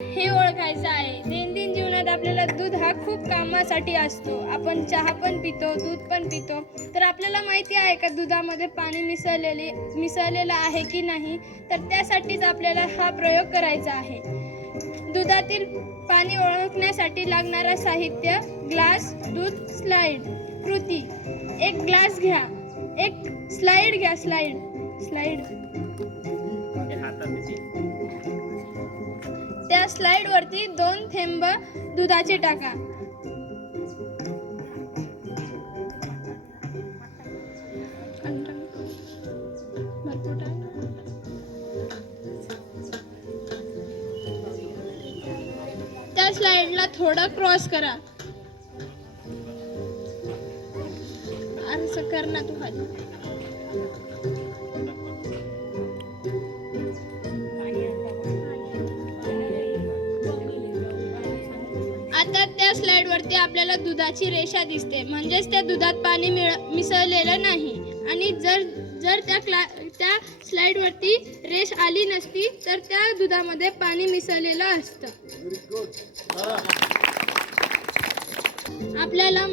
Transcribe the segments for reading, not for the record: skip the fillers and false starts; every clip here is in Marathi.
हे ओळखायचं आहे. दैनंदिन जीवनात आपल्याला दूध हा खूप कामासाठी असतो. आपण चहा पण पितो, दूध पण पितो. तर आपल्याला माहिती आहे का दुधामध्ये पाणी मिसळलेलं आहे की नाही? तर त्यासाठीच आपल्याला हा प्रयोग करायचा आहे. दुधातील पाणी ओळखण्यासाठी लागणारा साहित्य: ग्लास, दूध, स्लाइड. कृती: एक ग्लास घ्या, एक स्लाइड घ्या, स्लाइड. त्या स्लाइड वरती 2 थेंब दुधाचे टाका. त्या स्लाइडला थोडं क्रॉस करा. असं कर ना तू खाली. आता त्या स्लाइड वरती आपल्याला दुधाची रेषा दिसते, म्हणजेच त्या दुधात पाणी मिसळलेलं नाही. आणि जर त्या स्लाइड वरती रेष आली नसती तर त्या दुधामध्ये पाणी मिसळलेलं असतं. आपल्याला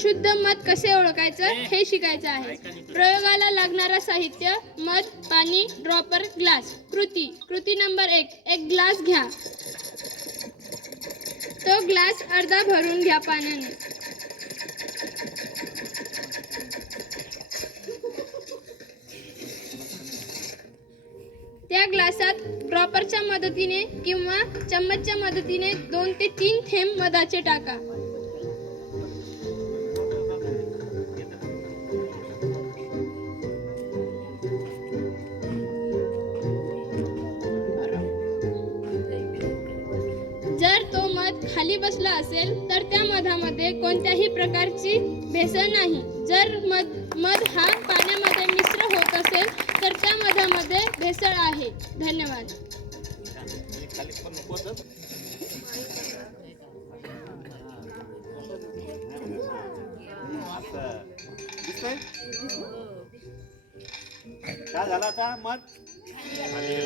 शुद्ध मध कसे ओळखायचं हे शिकायचं आहे. प्रयोगाला लागणारा साहित्य: मध, पाणी, ड्रॉपर, ग्लास. कृती नंबर 1: एक ग्लास घ्या. तो ग्लास अर्धा भरून घ्या पाण्याने. त्या ग्लासात ड्रॉपरच्या मदतीने किंवा चम्मचच्या मदतीने 2 ते 3 थेंब मधाचे टाका. जर तो मध खाली बसला असेल तर त्या मधामध्ये कोणत्याही प्रकारची भेसळ नाही. जर मध हा पाण्यामध्ये मिश्र होत असेल तर त्या मधामध्ये भेसळ आहे. धन्यवाद. काय झाला आता? मध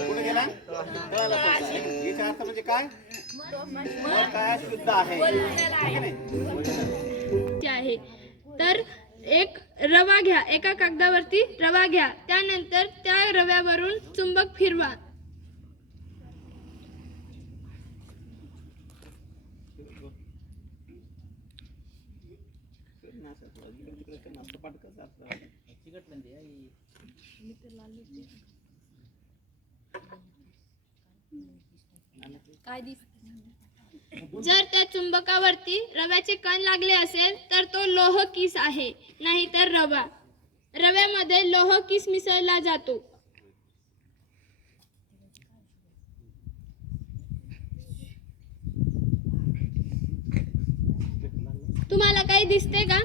कुठे गेला? याचा अर्थ म्हणजे काय? मध काय? शुद्ध आहे. तर एक रवा घ्या. एका कागदावरती रवा घ्या. त्यानंतर त्या रव्यावरून चुंबक फिरवा. जर त्या चुंबकावरती रव्याचे कण लागले असेल तर तो लोह किस आहे, नाहीतर रवा. रव्यामध्ये लोह किस मिसळला जातो. तुम्हाला काही दिसते का?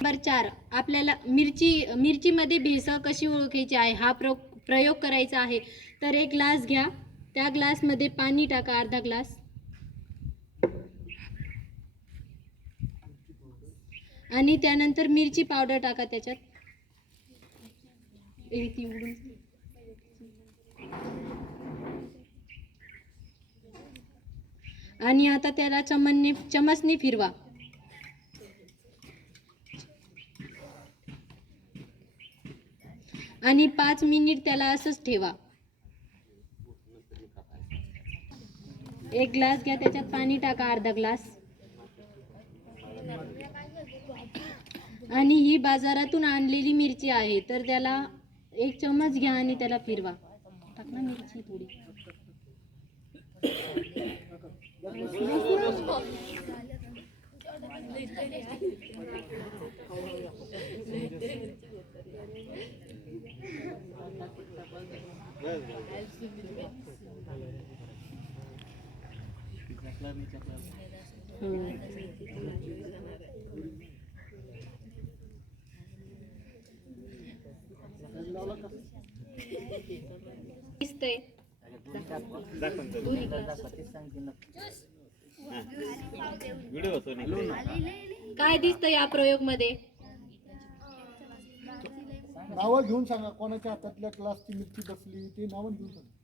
नंबर 4: आपल्याला मिरचीमध्ये भेसळ कशी ओळखायची आहे हा प्रयोग करायचा आहे. तर एक ग्लास घ्या. त्या ग्लासमध्ये पाणी टाका, अर्धा ग्लास. आणि त्यानंतर मिरची पावडर टाका त्याच्यात. आणि आता त्याला चमचने फिरवा. आणि 5 मिनिट त्याला असंच ठेवा. एक ग्लास घ्या, त्याच्यात पाणी टाका, अर्धा ग्लास. आणि ही बाजारातून आणलेली मिरची आहे, तर त्याला 1 चम्मच घ्या आणि त्याला फिरवा. टाक ना मिरची थोडी. दिसतंय. दाखवून तर. हा. व्हिडिओ होतो नाही. काय दिसतं या प्रयोग मध्ये? नावं घेऊन सांगा कोणाच्या हातातल्या ग्लासची मिरची बसली ते नावं घेऊन सांगा.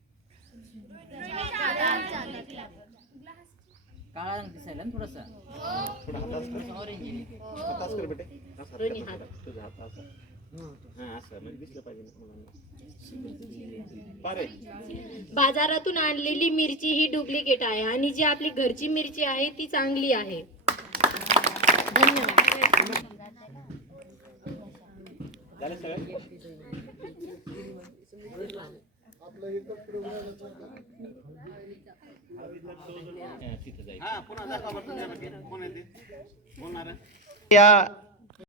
काळा रंग दिसायला ना थोडासा. थोडा हातास कर बेटे. असा हात कर. तुझा हात असा. हा असं म्हणजे दिसलं पाहिजे ना मुलांना. पारे. बाजारातून आणलेली मिरची ही डुप्लिकेट आहे आणि जी आपली घरची मिरची आहे ती चांगली आहे. धन्यवाद. झालं सगळं? आपलं एकच प्रयोग राहिला. हा पुन्हा दाखवा बरं तुमच्यापैकी. कोण आहे ते बोलणार? या